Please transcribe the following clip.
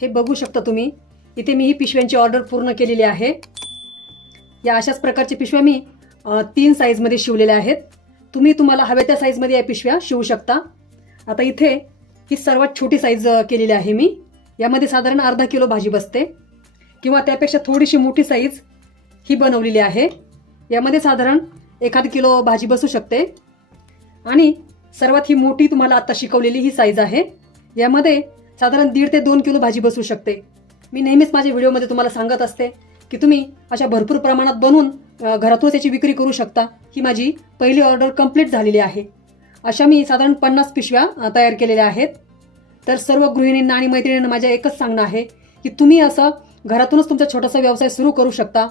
हे बघू शकता तुम्ही, इथे मी ही पिशव्यांची ऑर्डर पूर्ण केलेली आहे। या अशाच प्रकारची पिशव्या मी 3 साईजमध्ये शिवलेल्या आहेत। तुम्ही तुम्हाला हव्या त्या साईजमध्ये या पिशव्या शिवू शकता। आता इथे ही सर्वात छोटी साईज केलेली आहे मी। यामध्ये साधारण अर्धा किलो भाजी बसते किंवा त्यापेक्षा थोडीशी मोठी साईज ही बनवलेली आहे। यामध्ये साधारण 1 किलो भाजी बसू शकते आणि सर्वात ही मोठी तुम्हाला आता शिकवलेली ही साईज आहे। यामध्ये साधारण 1.5 ते 2 किलो भाजी बसू शकते। मी नेहमीच माझ्या व्हिडिओमध्ये तुम्हाला सांगत असते की तुम्ही अशा भरपूर प्रमाणात बनवून घरातूनच याची विक्री करू शकता। ही माझी पहिली ऑर्डर कंप्लीट झालेली आहे। अशा मी साधारण 50 पिशव्या तयार केलेल्या आहेत। तर सर्व गृहिणींना आणि मैत्रिणींना माझ्या एकच सांगणं आहे की तुम्ही असं घरातूनच तुमचा छोटासा व्यवसाय सुरू करू शकता।